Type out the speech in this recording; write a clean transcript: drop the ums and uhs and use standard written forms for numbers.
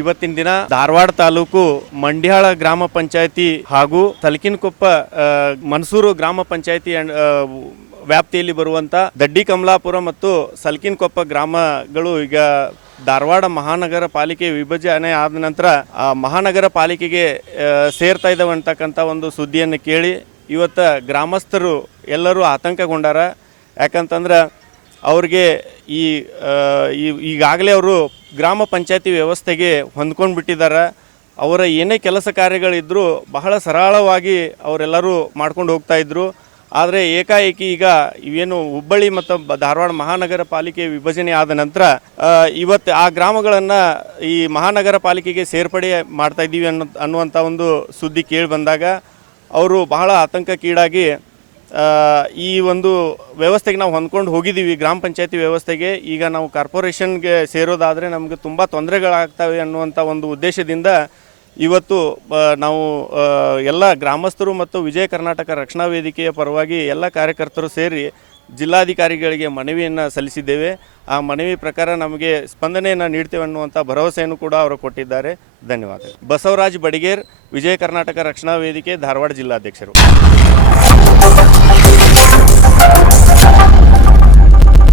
ಇವತ್ತಿನ ದಿನ ಧಾರವಾಡ ತಾಲೂಕು ಮಂಡ್ಯಾಳ ಗ್ರಾಮ ಪಂಚಾಯತಿ ಹಾಗೂ ತಲಕಿನಕೊಪ್ಪ ಮನ್ಸೂರು ಗ್ರಾಮ ಪಂಚಾಯತಿ ವ್ಯಾಪ್ತಿಯಲ್ಲಿ ಬರುವಂಥ ದಡ್ಡಿ ಕಮಲಾಪುರ ಮತ್ತು ಸಲ್ಕಿನಕೊಪ್ಪ ಗ್ರಾಮಗಳು ಈಗ ಧಾರವಾಡ ಮಹಾನಗರ ಪಾಲಿಕೆ ವಿಭಜನೆ ಆದ ನಂತರ ಮಹಾನಗರ ಪಾಲಿಕೆಗೆ ಸೇರ್ತಾ ಇದ್ದಾವೆ ಅಂತಕ್ಕಂಥ ಒಂದು ಸುದ್ದಿಯನ್ನು ಕೇಳಿ ಇವತ್ತು ಗ್ರಾಮಸ್ಥರು ಎಲ್ಲರೂ ಆತಂಕಗೊಂಡಾರ. ಯಾಕಂತಂದ್ರೆ ಅವ್ರಿಗೆ ಈಗಾಗಲೇ ಅವರು ಗ್ರಾಮ ಪಂಚಾಯತಿ ವ್ಯವಸ್ಥೆಗೆ ಹೊಂದ್ಕೊಂಡು ಬಿಟ್ಟಿದ್ದಾರೆ. ಅವರ ಏನೇ ಕೆಲಸ ಕಾರ್ಯಗಳಿದ್ದರೂ ಬಹಳ ಸರಳವಾಗಿ ಅವರೆಲ್ಲರೂ ಮಾಡ್ಕೊಂಡು ಹೋಗ್ತಾಯಿದ್ರು. ಆದರೆ ಏಕಾಏಕಿ ಈಗ ಇವೇನು ಹುಬ್ಬಳ್ಳಿ ಮತ್ತು ಧಾರವಾಡ ಮಹಾನಗರ ಪಾಲಿಕೆ ವಿಭಜನೆ ಆದ ನಂತರ ಇವತ್ತು ಆ ಗ್ರಾಮಗಳನ್ನು ಈ ಮಹಾನಗರ ಪಾಲಿಕೆಗೆ ಸೇರ್ಪಡೆ ಮಾಡ್ತಾಯಿದ್ದೀವಿ ಅನ್ನುವಂಥ ಒಂದು ಸುದ್ದಿ ಕೇಳಿ ಬಂದಾಗ ಅವರು ಬಹಳ ಆತಂಕಕ್ಕೀಡಾಗಿ ಈ ಒಂದು ವ್ಯವಸ್ಥೆಗೆ ನಾವು ಹೊಂದ್ಕೊಂಡು ಹೋಗಿದ್ದೀವಿ, ಗ್ರಾಮ ಪಂಚಾಯತಿ ವ್ಯವಸ್ಥೆಗೆ. ಈಗ ನಾವು ಕಾರ್ಪೊರೇಷನ್ಗೆ ಸೇರೋದಾದರೆ ನಮಗೆ ತುಂಬ ತೊಂದರೆಗಳಾಗ್ತವೆ ಅನ್ನುವಂಥ ಒಂದು ಉದ್ದೇಶದಿಂದ ಇವತ್ತು ನಾವು ಎಲ್ಲ ಗ್ರಾಮಸ್ಥರು ಮತ್ತು ವಿಜಯ ಕರ್ನಾಟಕ ರಕ್ಷಣಾ ವೇದಿಕೆಯ ಪರವಾಗಿ ಎಲ್ಲ ಕಾರ್ಯಕರ್ತರು ಸೇರಿ ಜಿಲ್ಲಾಧಿಕಾರಿಗಳಿಗೆ ಮನವಿಯನ್ನು ಸಲ್ಲಿಸಿದ್ದೇವೆ. ಆ ಮನವಿ ಪ್ರಕಾರ ನಮಗೆ ಸ್ಪಂದನೆಯನ್ನು ನೀಡ್ತೇವೆ ಅನ್ನುವಂಥ ಭರವಸೆಯನ್ನು ಕೂಡ ಅವರು ಕೊಟ್ಟಿದ್ದಾರೆ. ಧನ್ಯವಾದಗಳು. ಬಸವರಾಜ್ ಬಡಿಗೇರ್, ವಿಜಯ ಕರ್ನಾಟಕ ರಕ್ಷಣಾ ವೇದಿಕೆ, ಧಾರವಾಡ ಜಿಲ್ಲಾಧ್ಯಕ್ಷರು.